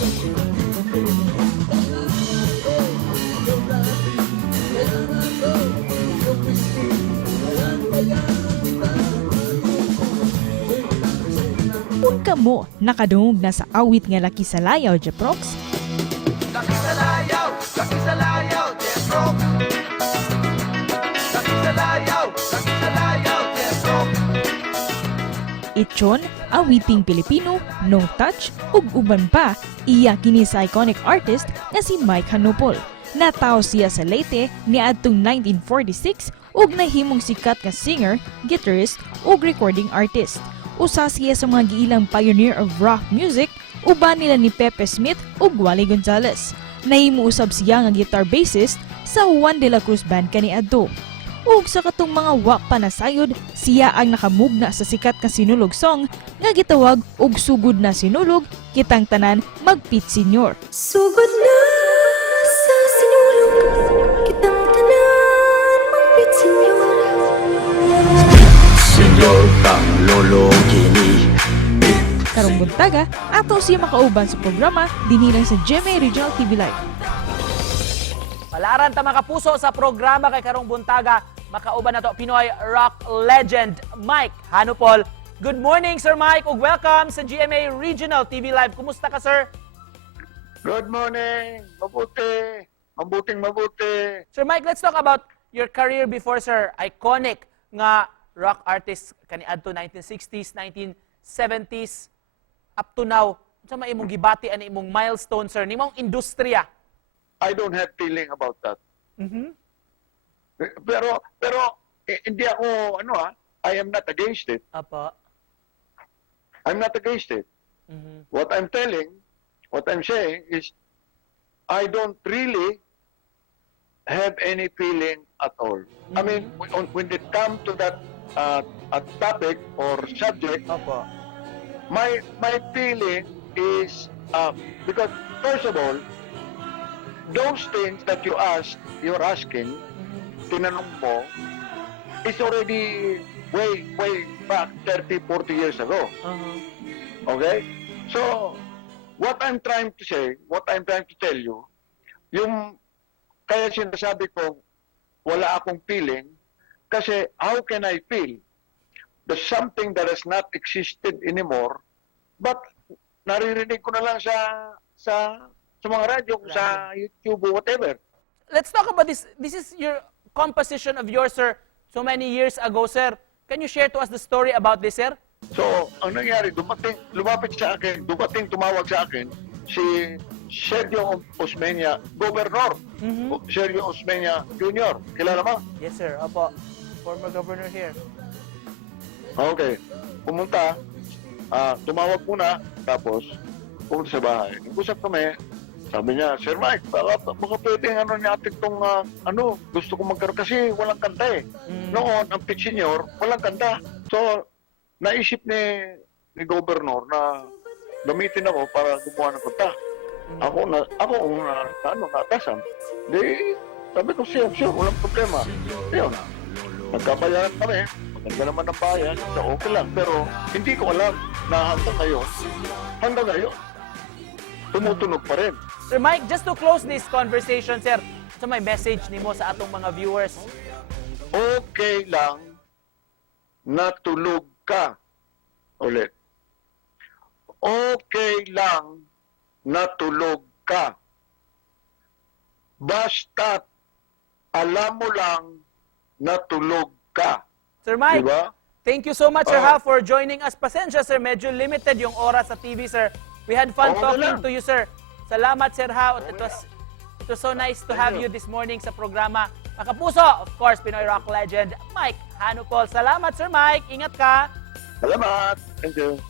Kung kamo nakadungog na sa awit nga Laki sa Layaw, Jeprox, Laki sa layaw, Jeprox. Laki sa layaw, Jeprox. itson, awiting Pilipino, no touch, ug uban pa, iya kini sa iconic artist nga si Mike Hanopol. Nataw siya sa Leyte niadtong 1946 ug nahimong sikat nga singer, guitarist ug recording artist. Usa siya sa mga giilang pioneer of rock music, uban nila ni Pepe Smith ug Wally Gonzalez. Nahimo usab siya nga guitar bassist sa Juan de la Cruz Band kaniadto. Ug sa katong mga wa pa nasayod, siya ang nakamugna sa sikat nga sinulog song nga gitawag og Sugod Na Sinulog, Kitang Tanan magpit Senyor. Sugod na sa sinulog, kitang tanan magpit Senyor. Senyor kang lolo kini. Karong buntaga, ato siya makauban sa programa dinhilang sa GMA Regional TV Live. Palaran ta mga kapuso sa programa kay karong buntaga, makauban na to Pinoy Rock Legend Mike Hanopol. Good morning Sir Mike ug welcome sa GMA Regional TV Live. Kumusta ka sir? Good morning. Mabuti. Mabuti. Sir Mike, let's talk about your career before sir. Iconic nga rock artist kaniadto 1960s, 1970s up to now. Unsa may imong gibati ani imong milestone sir nimong industriya? I don't have feeling about that. Pero hindi ako I am not against it. Apa. I'm not against it. What I'm saying is I don't really have any feeling at all. I mean, when it comes to that a topic or subject, Apa. my feeling is because first of all, those things that you're asking, tinanong mo, is already way back 30, 40 years ago. Okay? So, what I'm trying to tell you, yung kaya sinasabi ko, wala akong feeling, kasi how can I feel there's something that has not existed anymore, but naririnig ko na lang sa mga radyo, sa YouTube, whatever. Let's talk about this. This is your composition of yours, sir, so many years ago, sir. Can you share to us the story about this, sir? So, ang nangyari, tumawag sa akin, si Senyor Osmeña, Governor. Senyor Osmeña Jr. Kilala mo? Yes, sir. Opo. Former governor here. Okay. Pumunta, tumawag muna, tapos pumunta sa bahay. Nag-usap kami, sabi niya, Sir Mike, baka pwedeng natin itong, gusto ko magkaroon kasi walang kanta eh. Noon, ang Pit Senyor, walang kanta. So, naisip ni Governor na gamitin ako para gumawa ng kanta. Ako ang natasan. Di, sabi ko, sure, walang problema. Yun, nagkabayaran kami. Maganda naman ang bayan, so okay lang. Pero hindi ko alam na hanggang ngayon, tumutunog pa rin. Sir Mike, just to close this conversation, sir, so may message nimo sa atong mga viewers. Okay lang na tulog ka. Ulit. Okay lang na tulog ka. Basta't alam mo lang na tulog ka. Sir Mike, Diba? thank you so much, sir, for joining us. Pasensya, sir, medyo limited yung oras sa TV, sir. We had fun Okay talking lang. to you, sir. Salamat, sir, ha. It was so nice to have you this morning sa programa. Makapuso, of course, Pinoy Rock Legend, Mike Hanopol. Salamat, Sir Mike. Ingat ka. Salamat. Thank you.